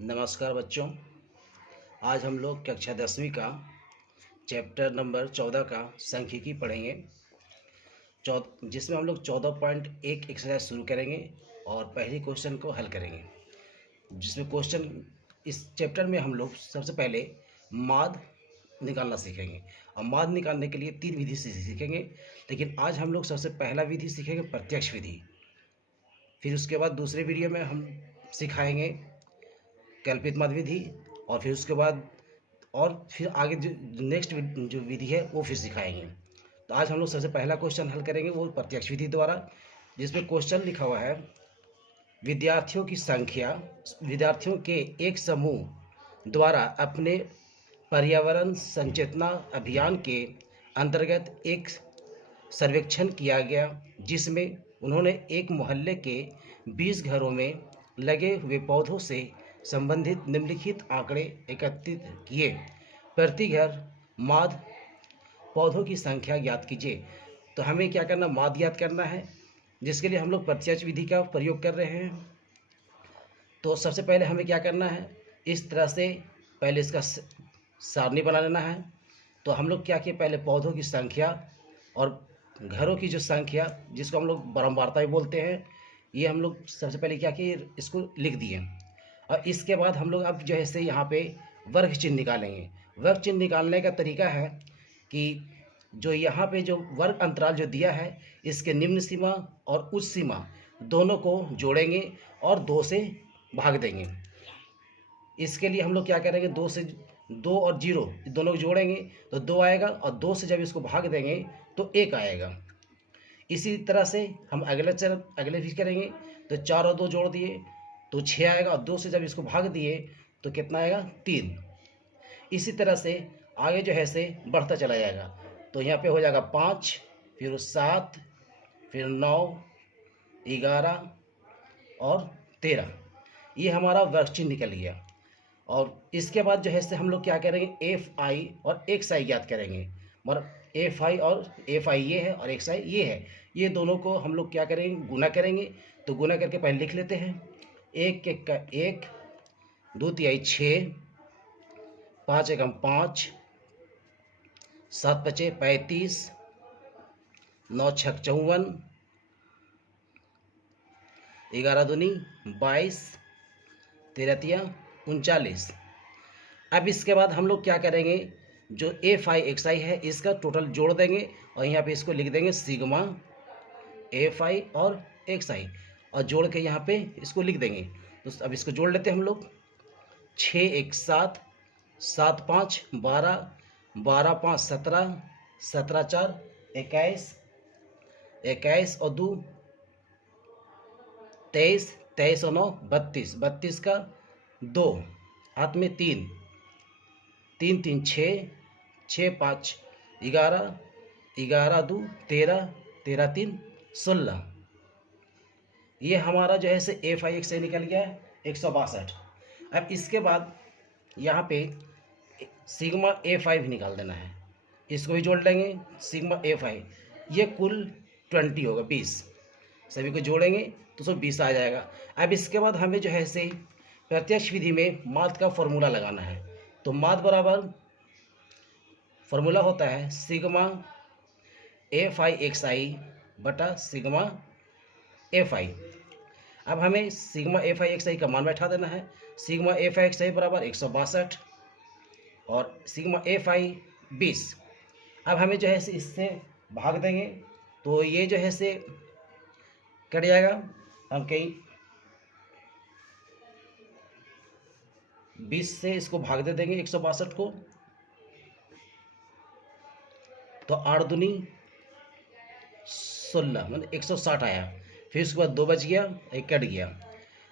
नमस्कार बच्चों। आज हम लोग कक्षा 10वीं का चैप्टर नंबर 14 का सांख्यिकी पढ़ेंगे, जिसमें हम लोग 14.1 एक्सरसाइज शुरू करेंगे और पहली क्वेश्चन को हल करेंगे। जिसमें क्वेश्चन इस चैप्टर में हम लोग सबसे पहले माद निकालना सीखेंगे। और माद निकालने के लिए 3 विधि से सीखेंगे, लेकिन आज हम लोग सबसे पहला विधि सीखेंगे प्रत्यक्ष विधि। फिर उसके बाद दूसरे वीडियो में हम सिखाएंगे कल्पित माद विधि, और फिर उसके बाद फिर आगे जो नेक्स्ट जो विधि है वो फिर सिखाएंगे। तो आज हम लोग सबसे पहला क्वेश्चन हल करेंगे वो प्रत्यक्ष विधि द्वारा, जिसमें क्वेश्चन लिखा हुआ है विद्यार्थियों की संख्या विद्यार्थियों के एक समूह द्वारा अपने पर्यावरण संचेतना अभियान के अंतर्गत एक सर्वेक्षण किया गया, जिसमें उन्होंने एक मोहल्ले के 20 घरों में लगे हुए पौधों से संबंधित निम्नलिखित आंकड़े एकत्रित किए। प्रति घर माद पौधों की संख्या ज्ञात कीजिए। तो हमें क्या करना, माद ज्ञात करना है, जिसके लिए हम लोग प्रत्यक्ष विधि का प्रयोग कर रहे हैं। तो सबसे पहले हमें क्या करना है, इस तरह से पहले इसका सारणी बना लेना है। तो हम लोग क्या किए, पहले पौधों की संख्या और घरों की जो संख्या, जिसको हम लोग बारंबारता भी बोलते हैं, ये हम लोग सबसे पहले क्या किए, इसको लिख दिए। और इसके बाद हम लोग अब जो है से यहाँ पे वर्ग चिन्ह निकालेंगे। वर्ग चिन्ह निकालने का तरीका है कि जो यहाँ पे जो वर्ग अंतराल जो दिया है, इसके निम्न सीमा और उच्च सीमा दोनों को जोड़ेंगे और 2 से भाग देंगे। इसके लिए हम लोग क्या करेंगे, 2 और 0 दोनों को जोड़ेंगे तो 2 आएगा, और 2 से जब इसको भाग देंगे तो 1 आएगा। इसी तरह से हम अगले भी करेंगे। तो 4 और 2 जोड़ दिए तो 6 आएगा, और 2 से जब इसको भाग दिए तो कितना आएगा, 3। इसी तरह से आगे जो है से बढ़ता चला जाएगा। तो यहाँ पे हो जाएगा 5, फिर 7, फिर 9, 11 और 13। ये हमारा वर्ग चिन्ह निकल गया। और इसके बाद जो है से हम लोग क्या करेंगे, एफ आई और एक्स आई ज्ञात करेंगे। मतलब एफ आई ये है और एक्स आई ये है, ये दोनों को हम लोग क्या करेंगे, गुना करेंगे। तो गुना करके पहले लिख लेते हैं। 1 का 1, 2 तिहाई 6, 5 एकम 5, 7 पचे 35, 9 छक 54, 11 दूनी 22, 13 तिया 39। अब इसके बाद हम लोग क्या करेंगे, जो एफ आई एक्स आई है इसका टोटल जोड़ देंगे, और यहाँ पे इसको लिख देंगे सिग्मा एफ आई और एक्स आई, और जोड़ के यहाँ पे इसको लिख देंगे। तो अब इसको जोड़ लेते हैं हम लोग। 6 1 7, 7 5 12, 12 5 17, 17 4 21, 21 और 2 23, 23 और 9 32, 32 का 2 हाथ में 3, 3 3 6, 6 5 11, 11 2 13, 13 3 16। ये हमारा जो है से एफ आई एक्स आई निकल गया है 162। अब इसके बाद यहाँ पे सिग्मा एफ आई भी निकाल देना है, इसको भी जोड़ लेंगे। सिग्मा एफ आई ये कुल 20 होगा, 20 सभी को जोड़ेंगे तो 120 आ जाएगा। अब इसके बाद हमें जो है से प्रत्यक्ष विधि में माद का फॉर्मूला लगाना है। तो माद बराबर फॉर्मूला होता है सिग्मा एफ आई एक्स आई बटा सिग्मा एफ आई। अब हमें सिग्मा एफ आई एक्स आई का मान बैठा देना है। सिग्मा एफ आई एक्स आई बराबर 162 और सिग्मा एफ आई 20। अब हमें जो है से इससे भाग देंगे तो ये जो है से कट जाएगा। हम कहीं 20 से इसको भाग दे देंगे 162 को, तो 8 दूनी 16 मतलब 160 आया। फिर उसके बाद 2 बच गया, 1 कट गया।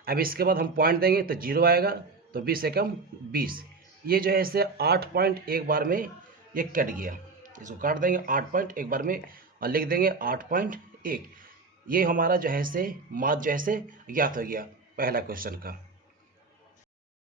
अब इसके बाद हम पॉइंट देंगे तो 0 आएगा, तो 20 एकम 20। ये जो है इसे 8 पॉइंट एक बार में ये कट गया। इसको काट देंगे 8 पॉइंट एक बार में और लिख देंगे 8.1। ये हमारा जो है से माद जो है से ज्ञात हो गया पहला क्वेश्चन का।